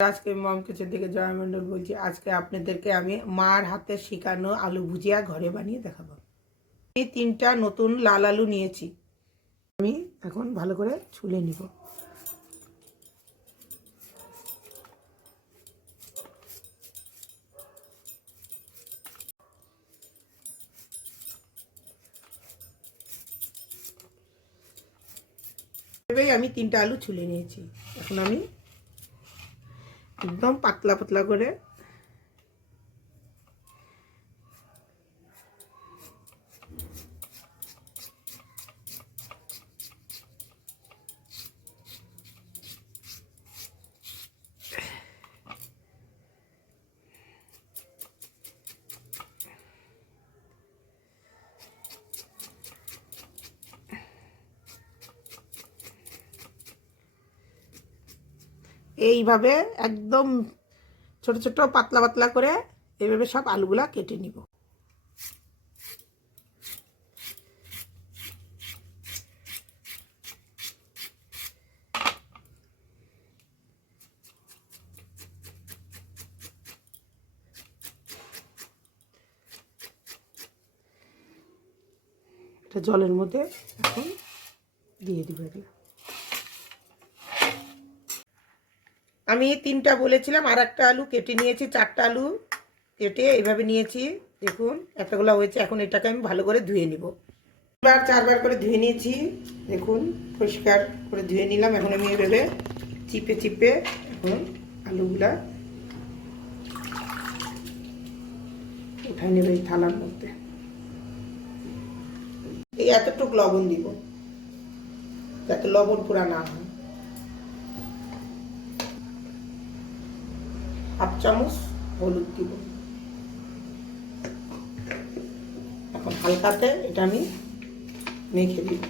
আজকে মম কিচেন থেকে জয়া মণ্ডল বলছি। আজকে আপনাদেরকে আমি মার হাতে শেখানো আলু ভুজিয়া ঘরে বানিয়ে দেখাবো। আমি 3টা নতুন লাল আলু নিয়েছি। আমি এখন ভালো করে ছুলে নিব। এভাবেই আমি 3টা আলু ছুলে নিয়েছি। এখন আমি একদম পাতলা পাতলা করে এইভাবে একদম ছোট ছোট পাতলা পাতলা করে এইভাবে সব আলুগুলা কেটে নিব। এটা জলের মধ্যে এখন দিয়ে দিব। আমি 3টা বলেছিলাম, আর একটা আলু কেটে নিয়েছি। 4টা আলু কেটে এইভাবে নিয়েছি। দেখুন এতগুলো হয়েছে। এখন এটাকে আমি ভালো করে ধুয়ে নিব। 4বার করে ধুয়ে নিয়েছি। দেখুন পরিষ্কার করে ধুয়ে নিলাম। এখন আমি এইভাবে চিপে চিপে এখন আলুগুলা উঠাই নেব এই থালার মধ্যে। এই এতটুকু লবণ দিব যাতে লবণ পুরা না হয়। 1/2 চামচ হলুদ দিব। এখন হালকাতে এটা আমি মেখে দিব।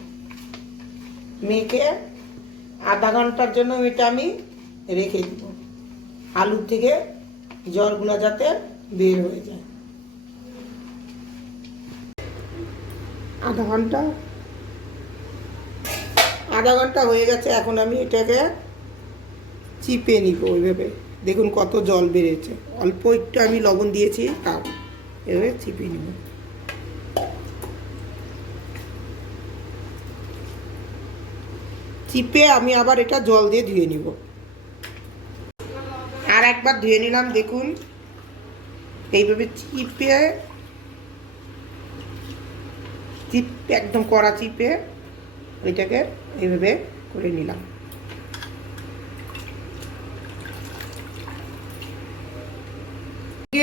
মেখে আধা ঘন্টার জন্য এটা আমি রেখে দিব। আলু থেকে জলগুলো যাতে বের হয়ে যায়। আধা ঘন্টা হয়ে গেছে। এখন আমি এটাকে চিপে নিব। ওইভাবে দেখুন কত জল বেরিয়েছে। অল্প একটু আমি লবণ দিয়েছি, তাও এভাবে চিপে নিব। চিপে আমি আবার এটা জল দিয়ে ধুয়ে নিব। আর একবার ধুয়ে নিলাম। দেখুন এইভাবে চিপে একদম কড়া চিপে এটাকে এইভাবে করে নিলাম।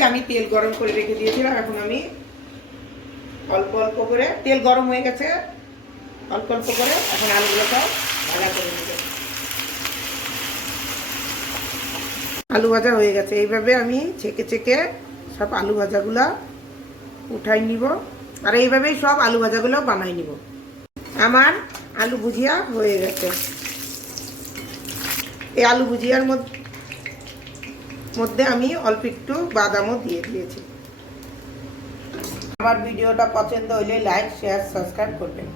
আমি তেল গরম করে রেখে দিয়েছিলাম। এখন আমি অল্প অল্প করে, তেল গরম হয়ে গেছে, অল্প অল্প করে এখন আলুগুলো সব ভাজা করে নেব। আলু ভাজা হয়ে গেছে। এইভাবে আমি ছেঁকে ছেঁকে সব আলু ভাজাগুলা উঠাই নিব। আর এইভাবেই সব আলু ভাজাগুলো বানাই নিব। আমার আলু ভুজিয়া হয়ে গেছে। এই আলু ভুজিয়ার মধ্যে আমি অল্প একটু বাদামও দিয়ে দিয়েছি। আমার ভিডিওটা পছন্দ হলে লাইক, শেয়ার, সাবস্ক্রাইব করবেন।